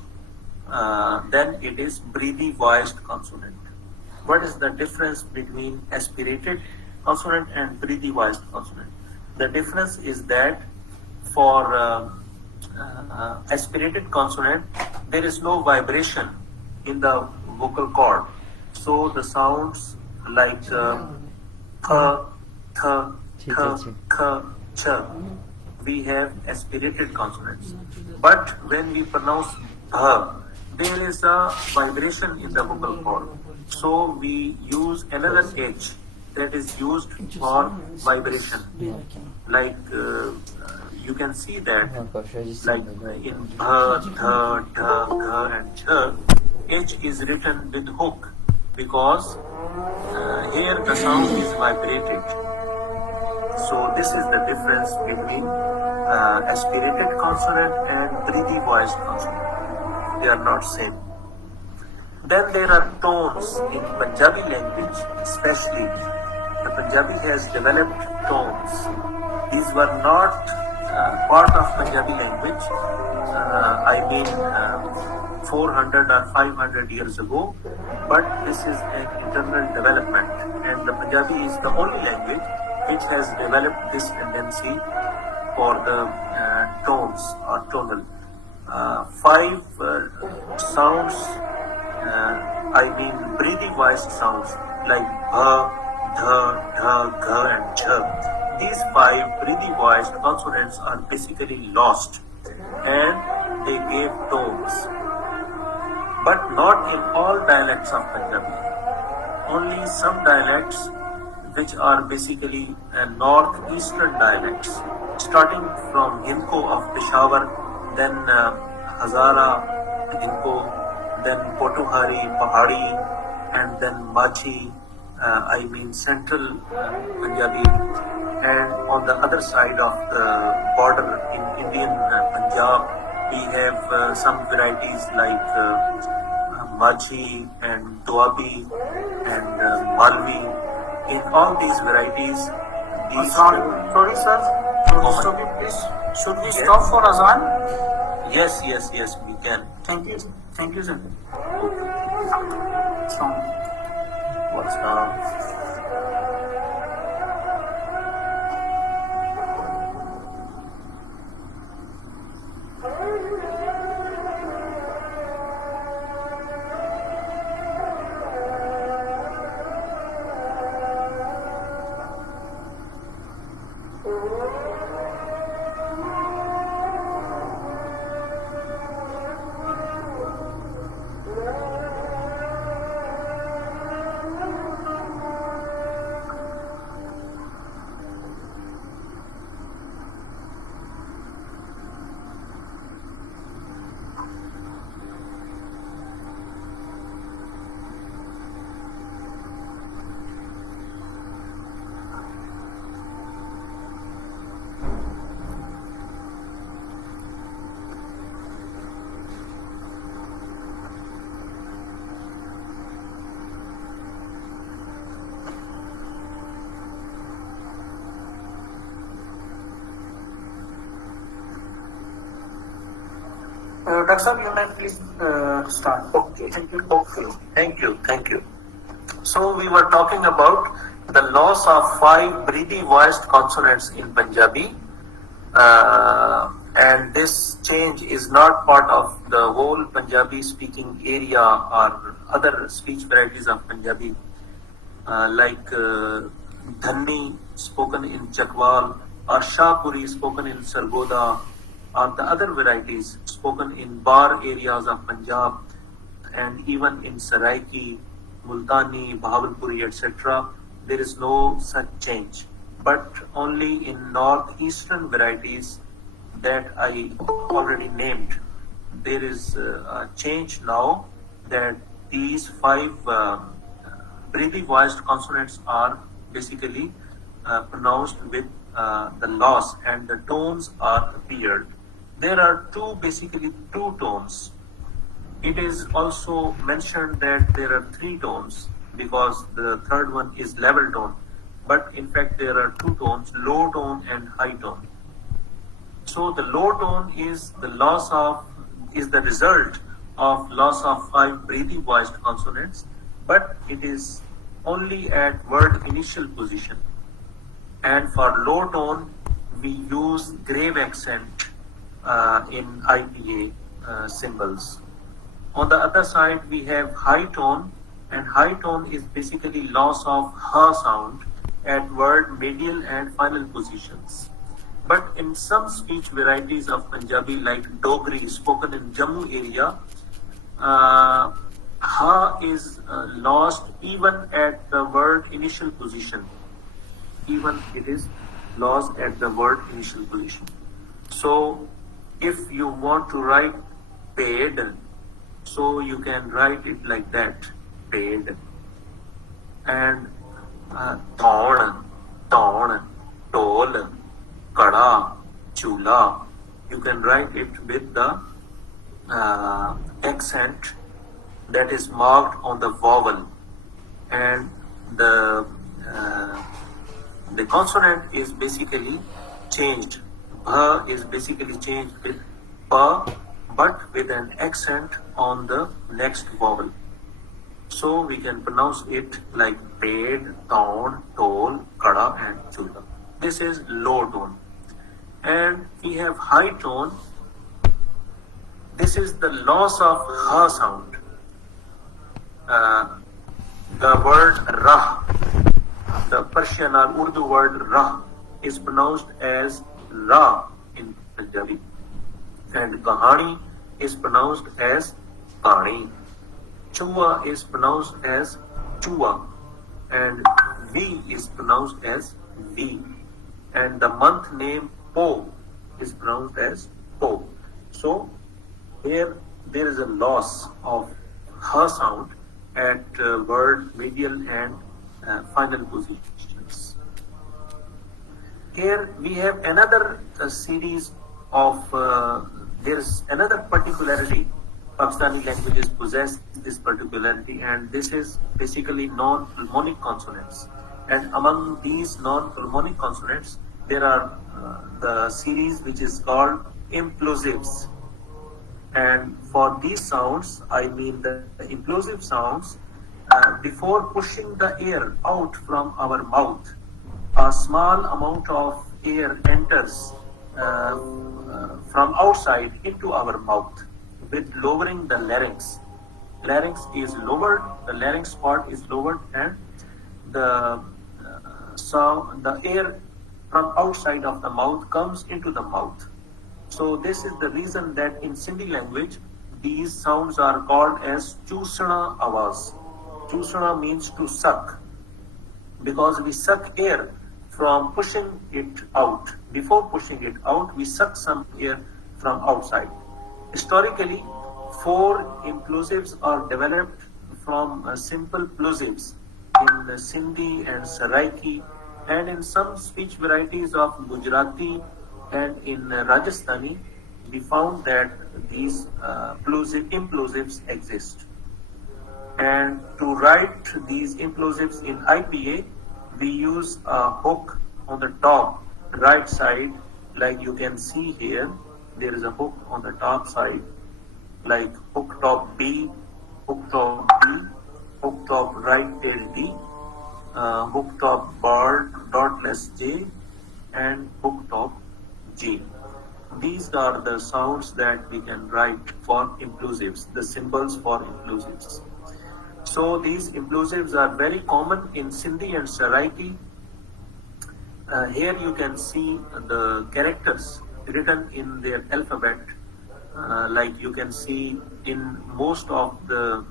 then it is breathy voiced consonant. What is the difference between aspirated consonant and breathy voiced consonant? The difference is that for aspirated consonant, there is no vibration in the vocal cord. So the sounds like th, k, ch, we have aspirated consonants. But when we pronounce there is a vibration in the vocal cord. So we use another H that is used for vibration. Like you can see that, like in bh, dh, gh and ch, H is written with hook because here the sound is vibrated. So this is the difference between aspirated consonant and breathy voiced consonant. They are not same. Then there are tones in Punjabi language, especially. The Punjabi has developed tones. These were not part of Punjabi language, 400 or 500 years ago, but this is an internal development. And the Punjabi is the only language which has developed this tendency for the tones or tonal. 5 sounds, breathy voiced sounds like bh, dh, dh, gh and ch. These 5 breathy voiced consonants are basically lost and they gave tones. But not in all dialects of Punjabi. Only some dialects which are basically northeastern dialects, starting from Hinko of Peshawar, then Hazara, Hinko, then Potohari, Pahari, and then Machi, I mean central Punjabi, and on the other side of the border in Indian Punjab, we have some varieties like Machi and Doabi and Malvi. In all these varieties, these sorry sir, please, should we stop for Azan? Yes, we can. Thank you sir. What's now? Dr. Sir, you may please start. Okay. Thank you. So we were talking about the loss of 5 breathy voiced consonants in Punjabi, and this change is not part of the whole Punjabi speaking area or other speech varieties of Punjabi, like Dhanni spoken in Chakwal or Shahpuri spoken in Sargoda, or the other varieties spoken in Bar areas of Punjab and even in Saraiki, Multani, Bahawalpuri, etc. There is no such change, but only in northeastern varieties that I already named, there is a change now that these 5 breathy voiced consonants are basically pronounced with the loss, and the tones are appeared. There are basically two tones. It is also mentioned that there are 3 tones because the third one is level tone, but in fact there are 2 tones, low tone and high tone. So the low tone is the result of loss of 5 breathy voiced consonants, but it is only at word initial position. And for low tone, we use grave accent in IPA symbols. On the other side, we have high tone, and high tone is basically loss of ha sound at word medial and final positions. But in some speech varieties of Punjabi, like Dogri spoken in Jammu area, ha is lost even at the word initial position. Even it is lost at the word initial position. So if you want to write paid, so you can write it like that, paid. And taun, tol, kada, chula, you can write it with the accent that is marked on the vowel, and the consonant is basically changed. Bha is basically changed with pa, but with an accent on the next vowel. So we can pronounce it like paid, taun, tol, kada and chula. This is low tone. And we have high tone. This is the loss of ha sound. The word rah, the Persian or Urdu word rah, is pronounced as ra in Punjabi, and kahani is pronounced as pani. Chua is pronounced as chua, and V is pronounced as V, and the month name Po is pronounced as Po. So here there is a loss of ha sound, at word medial and final positions. Here we have another series of, there is another particularity. Pakistani languages possess this particularity, and this is basically non-pulmonic consonants. And among these non-pulmonic consonants, there are the series which is called implosives. And for these sounds, I mean the implosive sounds, before pushing the air out from our mouth, a small amount of air enters from outside into our mouth with lowering the larynx. Larynx is lowered, the larynx part is lowered, and the the air from outside of the mouth comes into the mouth. So this is the reason that in Sindhi language, these sounds are called as chusana avaz. Chusana means to suck, because we suck air from pushing it out. Before pushing it out, we suck some air from outside. Historically, 4 implosives are developed from simple plosives in Sindhi and Saraiki, and in some speech varieties of Gujarati and in Rajasthani, we found that these implosives exist. And to write these implosives in IPA, we use a hook on the top right side, like you can see here. There is a hook on the top side, like hook top B, hook top B, hook top right tail D, hook top bar dotless J, and hook top G. These are the sounds that we can write for implosives, the symbols for implosives. So these implosives are very common in Sindhi and Saraiki. Here you can see the characters written in their alphabet. Like you can see in most of the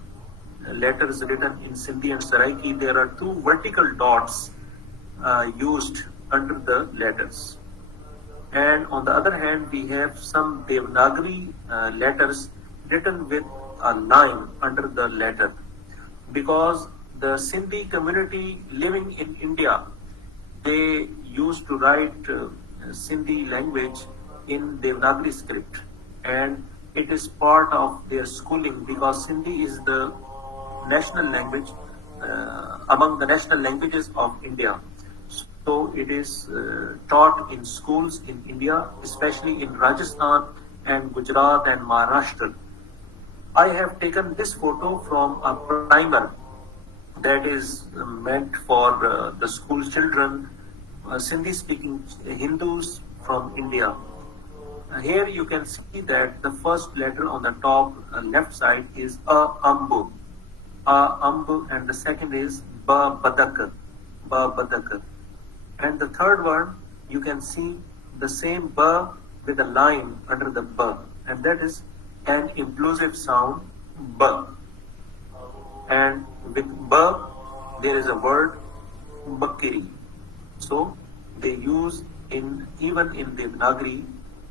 letters written in Sindhi and Saraiki, there are 2 vertical dots used under the letters. And on the other hand, we have some Devanagari letters written with a line under the letter, because the Sindhi community living in India, they used to write Sindhi language in Devanagari script, and it is part of their schooling, because Sindhi is the national language among the national languages of India. So it is taught in schools in India, especially in Rajasthan and Gujarat and Maharashtra. I have taken this photo from a primer that is meant for the school children, Sindhi speaking Hindus from India. Here you can see that the first letter on the top left side is ambu, and the second is badak. And the third one, you can see the same ba with a line under the ba, and that is an implosive sound, ba. And with ba, there is a word, bakiri. So they use even in Devanagari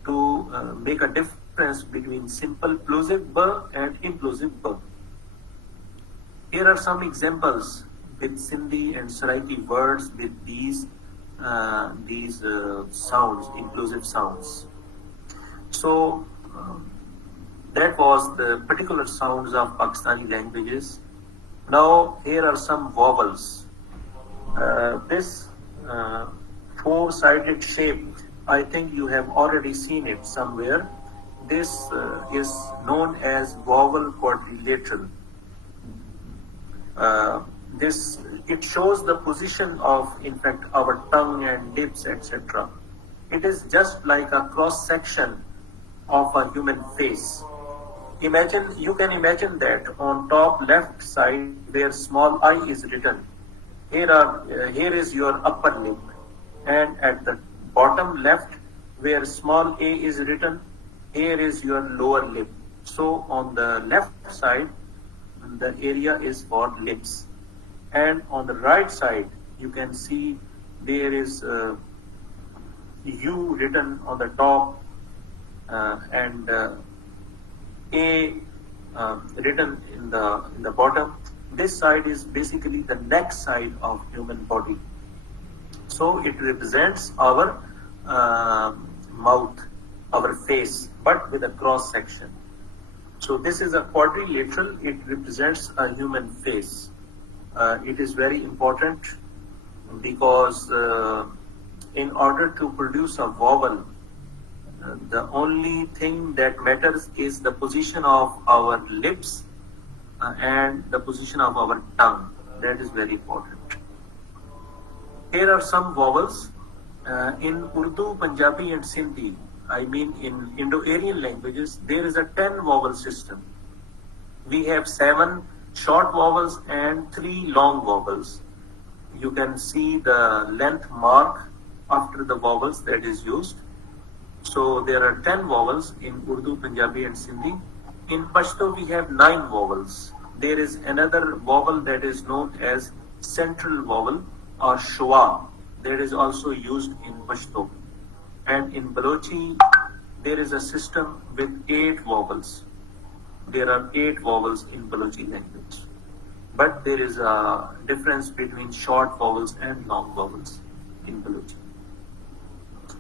to make a difference between simple plosive ba and implosive ba. Here are some examples with Sindhi and Saraiki words with these sounds, implosive sounds. So that was the particular sounds of Pakistani languages. Now here are some vowels. This 4-sided shape, I think you have already seen it somewhere. This is known as vowel quadrilateral. It shows the position of, in fact, our tongue and lips, etc. It is just like a cross section of a human face. You can imagine that on top left side where small I is written, here is your upper lip, and at the bottom left where small a is written, here is your lower lip. So on the left side, the area is for lips, and on the right side you can see there is U written on the top and A written in the bottom. This side is basically the neck side of human body. So it represents our mouth, our face, but with a cross section. So this is a quadrilateral. It represents a human face. It is very important because in order to produce a vowel, the only thing that matters is the position of our lips and the position of our tongue. That is very important. Here are some vowels. In Urdu, Punjabi and Sindhi, I mean in Indo-Aryan languages, there is a 10 vowel system. We have 7 short vowels and 3 long vowels. You can see the length mark after the vowels that is used. So there are 10 vowels in Urdu, Punjabi and Sindhi. In Pashto we have 9 vowels. There is another vowel that is known as central vowel or shwa, that is also used in Pashto. And in Balochi there is a system with 8 vowels. There are 8 vowels in Balochi language. But there is a difference between short vowels and long vowels in Balochi.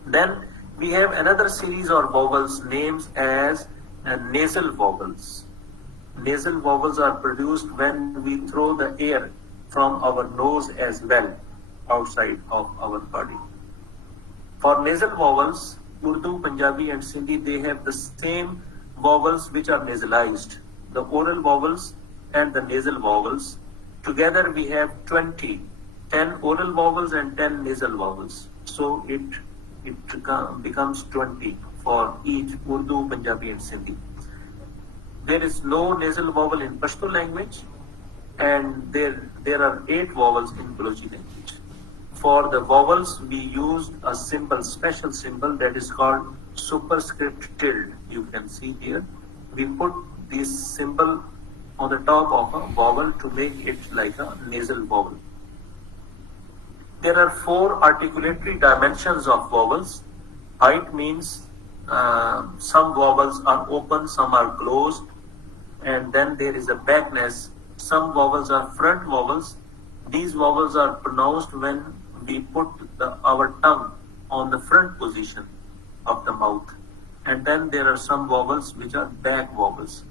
Then we have another series of vowels named as nasal vowels. Nasal vowels are produced when we throw the air from our nose as well outside of our body. For nasal vowels, Urdu, Punjabi and Sindhi, they have the same vowels which are nasalized. The oral vowels and the nasal vowels. Together we have 10 oral vowels and 10 nasal vowels. So it becomes 20 for each Urdu, Punjabi and Sindhi. There is no nasal vowel in Pashto language, and there are 8 vowels in Balochi language. For the vowels, we used a symbol, special symbol that is called superscript tilde. You can see here. We put this symbol on the top of a vowel to make it like a nasal vowel. There are 4 articulatory dimensions of vowels. Height means some vowels are open, some are closed, and then there is a backness. Some vowels are front vowels. These vowels are pronounced when we put our tongue on the front position of the mouth. And then there are some vowels which are back vowels.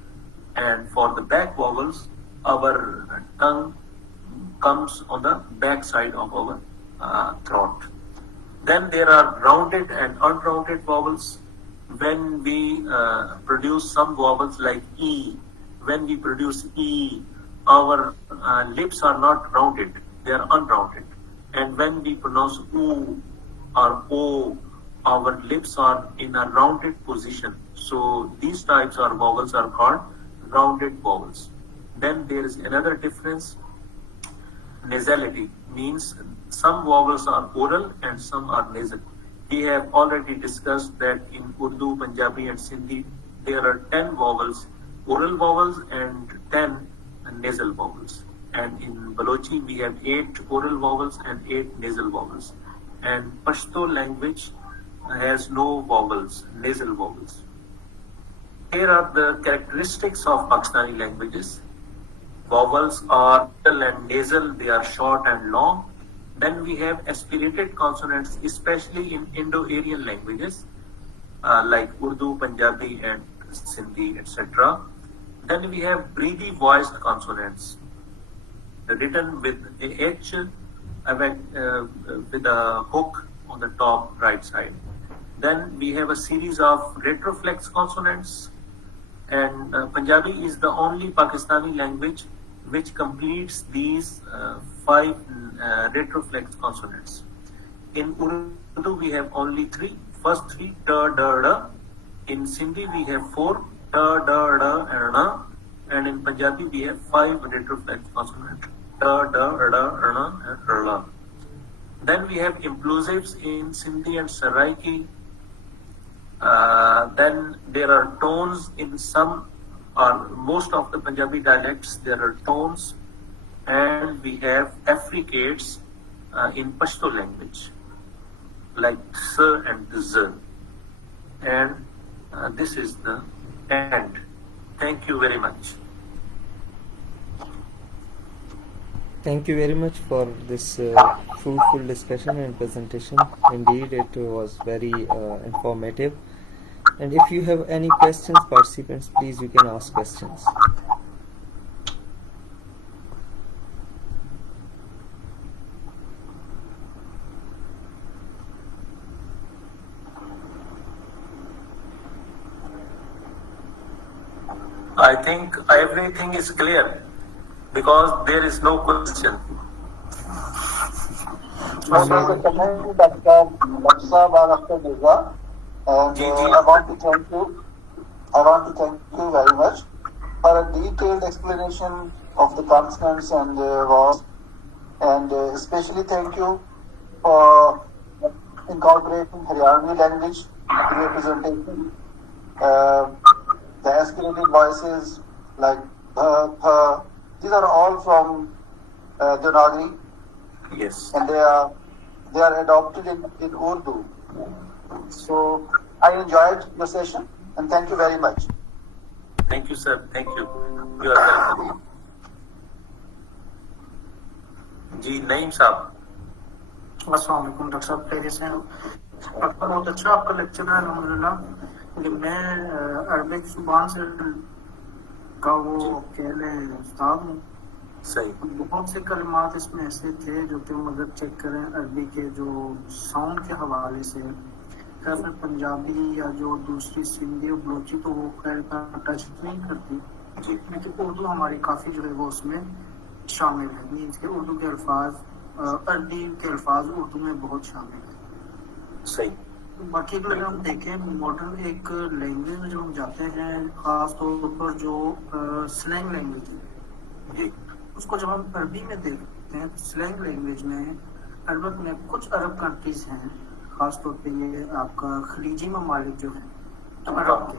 And for the back vowels, our tongue comes on the back side of our throat. Then there are rounded and unrounded vowels. When we produce some vowels like E, when we produce E, our lips are not rounded, they are unrounded. And when we pronounce U or O, our lips are in a rounded position. So these types of vowels are called rounded vowels. Then there is another difference. Nasality means some vowels are oral and some are nasal. We have already discussed that in Urdu, Punjabi and Sindhi, there are 10 vowels, oral vowels and 10 nasal vowels. And in Balochi, we have 8 oral vowels and 8 nasal vowels. And Pashto language has no vowels, nasal vowels. Here are the characteristics of Pakistani languages. Vowels are oral and nasal, they are short and long. Then we have aspirated consonants, especially in Indo-Aryan languages like Urdu, Punjabi and Sindhi, etc. Then we have breathy voiced consonants written with a H with a hook on the top right side. Then we have a series of retroflex consonants, and Punjabi is the only Pakistani language which completes these 5 retroflex consonants. In Urdu we have only 3. First 3, ta, da, da. In Sindhi we have 4, ta, da, da, and na. And in Punjabi we have 5 retroflex consonants, ta, da, da, na, and la. Then we have implosives in Sindhi and Saraiki. Then there are tones in some or most of the Punjabi dialects. There are tones, and we have affricates in Pashto language like s and z. And this is the end. Thank you very much. Thank you very much for this fruitful discussion and presentation. Indeed, it was very informative. And if you have any questions, participants, please you can ask questions. I think everything is clear because there is no question. Most of the comment that Laksa Bharat Mirza, and I want to thank you. I want to thank you very much for a detailed explanation of the consonants and vowels, and especially thank you for incorporating Haryanvi language representation. The aspirated voices like bha, these are all from Devanagari. Yes. And they are adopted in Urdu. So I enjoyed the session and thank you very much. Thank you, sir. Thank you. You are welcome. जी नईम साहब. अस्सलाम वालेकुम doctor साहब, पहले से आपका बहुत अच्छा आपका लेक्चर है अल्हम्दुलिल्लाह। कि मैं अरबिक जुबान से का वो अकेले उस्ताद हूँ। सही. बहुत से कलमात इसमें ऐसे थे जो कि मगर चेक करें अरबी के जो साउंड के हवाले से, खैर पंजाबी या जो दूसरी सिंधी और बलोची तो वो खैर टच नहीं करती, लेकिन उर्दू हमारी काफ़ी जो है वो उसमें शामिल है। मीन्स के उर्दू के अल्फाज, अरबी के अल्फाज उर्दू में बहुत शामिल है। सही. बाकी अगर हम देखें मॉडर्न एक लैंग्वेज में जो हम जाते हैं, ख़ास तौर पर जो स्लैंग लैंग्वेज है, उसको जब हम अरबी में देखते हैं तो स्लैंग लैंग्वेज में अरब में कुछ अरब कंट्रीज हैं, ख़ास तौर पे ये आपका खलीजी ममालिक जो है अरब के,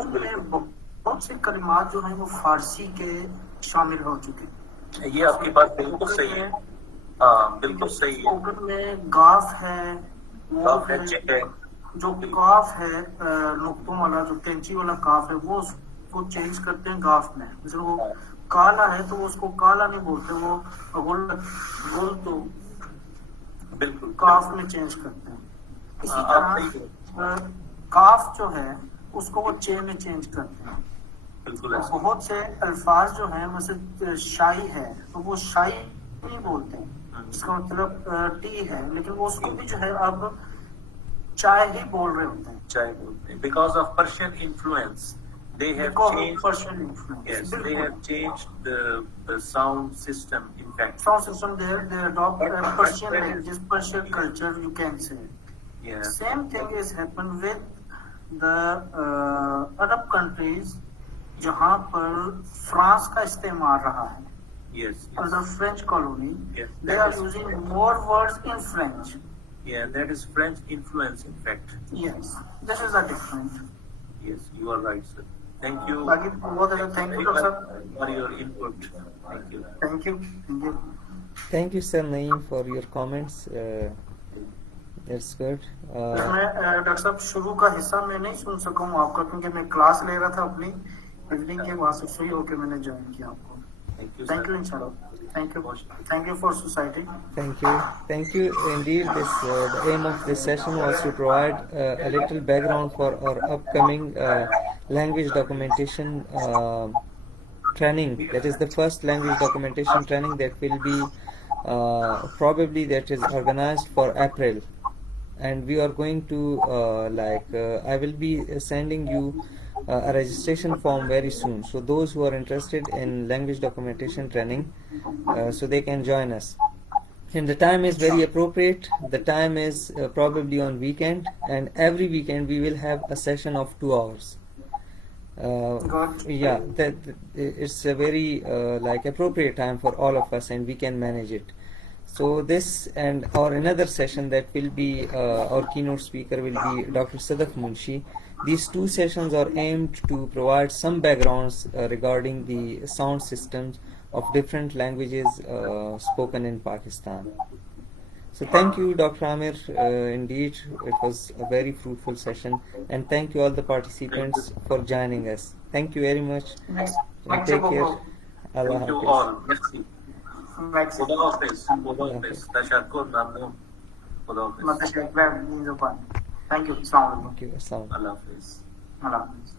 उनमें बहुत से कलिमात जो हैं वो फारसी के शामिल हो चुके हैं। ये आपकी बात बिल्कुल सही है। हाँ बिल्कुल सही है। स्पोकन में गाफ है, वो है जो काफ है नुक्तों वाला, जो कैंची वाला काफ है, वो उसको चेंज करते हैं गाफ में। जैसे वो काला है तो उसको काला नहीं बोलते, वो गुल तो बिल्कुल काफ में चेंज करते हैं। इसी तरह काफ जो है उसको वो चे में चेंज करते हैं। बिल्कुल। बहुत से अल्फाज जो हैं, जैसे शाई है तो वो शाई नहीं बोलते हैं, इसका मतलब टी है, लेकिन वो उसको भी जो है अब चाय ही बोल रहे होते हैं। चाय बोलते हैं because of Persian influence. They have changed. Persian influence. Yes, they have changed the sound system. In fact, sound system they adopt Persian language, Persian culture, you can say. Yeah. Same thing is happened with the Arab countries, जहाँ पर France का इस्तेमाल रहा है। Yes. Under French colony, yes, they are using more words in French. Yeah, that is French influence. In fact. Yes, this is a different. Yes, you are right, sir. Thank you. Thank you, sir, for your input. Thank you. Thank you. Thank you, sir Naeem, for your comments. That's good. मैं doctor साहब शुरू का हिस्सा मैं नहीं सुन सका हूँ आपका, क्योंकि मैं क्लास ले रहा था अपनी इवनिंग के, वहाँ से फ्री होकर मैंने ज्वाइन किया आपको। Thank you, inshallah. Thank you for society. Thank you indeed. This the aim of this session was to provide a little background for our upcoming language documentation training. That is the first language documentation training that will be probably that is organized for April, and we are going to I will be sending you a registration form very soon, so those who are interested in language documentation training, so they can join us. And the time is very appropriate. The time is probably on weekend, and every weekend we will have a session of 2 hours. Yeah, that it's a very appropriate time for all of us, and we can manage it. So this and our another session that will be our keynote speaker will be Dr. Sadaf Munshi. These 2 sessions are aimed to provide some backgrounds regarding the sound systems of different languages spoken in Pakistan. So thank you, Dr. Amir. Indeed, it was a very fruitful session, and thank you all the participants for joining us. Thank you very much. Thank Take you. care. Allah Thank you Hafiz. all. Merci. Next. Khudahafiz. Tashakkur, Namu. Khudahafiz. Thank you. Assalamu alaikum. Thank you. Assalamu alaikum. Allah Hafiz. Allah Hafiz.